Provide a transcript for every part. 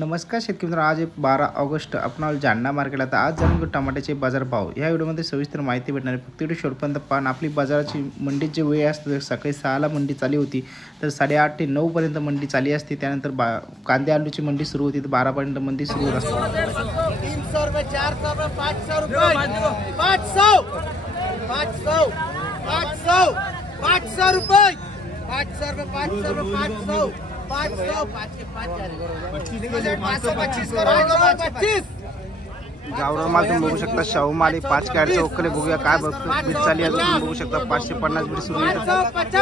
नमस्कार शेतकरी मित्रांनो, आज 12 ऑगस्ट आपण जालना मार्केटला तर आज जाणून घेऊ टमाट्याचे बाजारभाव। या व्हिडिओमध्ये सविस्तर माहिती भेटणार आहे। फक्त व्हिडिओ शेवटपर्यंत पाहून आपली बाजाराची मंडीची जे वेळ असते सकाळी 6 ला मंडी चालू होती तर 8:30 ते 9 पर्यंत मंडी चालू असते। त्यानंतर कांदे आलूची मंडी सुरू होती तर 12 पर्यंत मंडी सुरू होत असते। 300 रुपये 400 रुपये 500 रुपये 500 500 500 500 रुपये 500 रुपये 500 रुपये 500 500 525 गावरान माल तुम्ही बघू शकता। शाहू माल 5 कॅरेटचे ओकले बघूया काय बीट चालू आहे। तुम्ही बघू शकता 550 बीट सुरू आहे। 550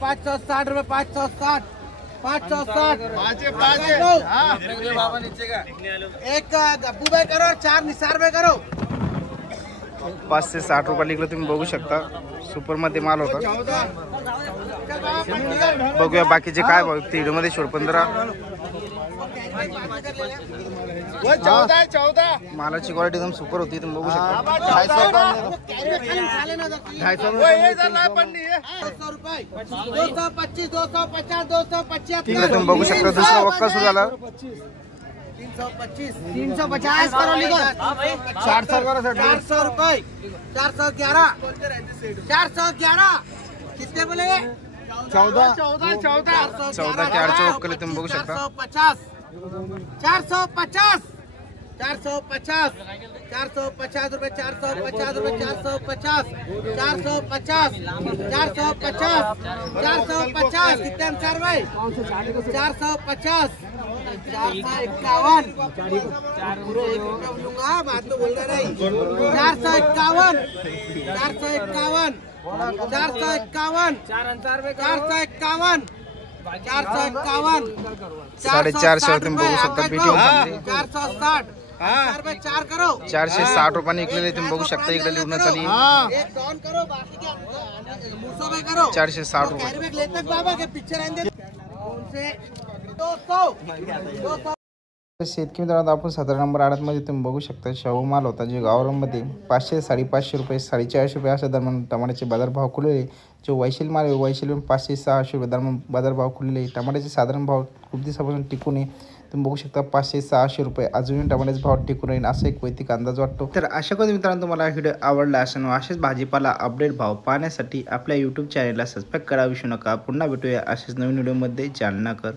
560 रुपये 560 एक गब्बू भाई करो और 4 निसार भाई करो। 5 से 60 रुपये लिखलं तुम्ही बघू शकता। सुपर मध्ये माल होता। बघूया बाकीचे काय भाव व्हिडिओ मध्ये शेवट 15 14 मालाची क्वालिटी एकदम सुपर होती। तुम्ही बघू शकता 225 250 250 तुम्ही बघू शकता। दुसरा वक्का सुरू झाला 325 350 करो लिखो 400 करो 400 रुपये 411 411 कितने बोले 14 कॅरेटचे ओकले तुम्ही बघू शकता। 450 450 450 रुपये 450 रुपये 450 450 450 450 कितने अनुसार भाई 450 451 लूंगा बात तो बोलना नहीं 451 451 451 451 451 450 तुम्ही बघू शकता। बीटीओ 460 4 करो 460 रुपये निकलेले तुम्ही बघू शकता। इकडे लिहून चालली एक डाउन करो बाकी के मुसो में करो 460 रुपये। कैरीबैग लेते बाबा के पिक्चर आएंगे उनसे 200 शेतकरी मित्रांनो, आपण 17 नंबर आडतमध्ये तुम्ही बघू शकता शाहू माल होता जे गावरानमध्ये 500 550 रुपये 450 रुपये अशा दरम्यान टमाट्याचे बाजारभाव खुलले। जो वैशिल माल आहे वैशिल 500 600 रुपये दरम्यान बाजारभाव खुलले। टमाट्याचे साधारण भाव खूप दिवसापासून टिकून आहे। तुम्ही बघू शकता 500 600 रुपये अजूनही टमाट्याचे भाव टिकून राहील असा एक वैयक्तिक अंदाज वाटतो। तर अशा कधी मित्रांनो तुम्हाला व्हिडिओ आवडला असेल असेच भाजीपाला अपडेट भाव पाहण्यासाठी आपल्या YouTube चॅनलला सबस्क्राईब करा विसरू नका। पुन्हा भेटूया असेच नवीन व्हिडिओमध्ये जालना कर।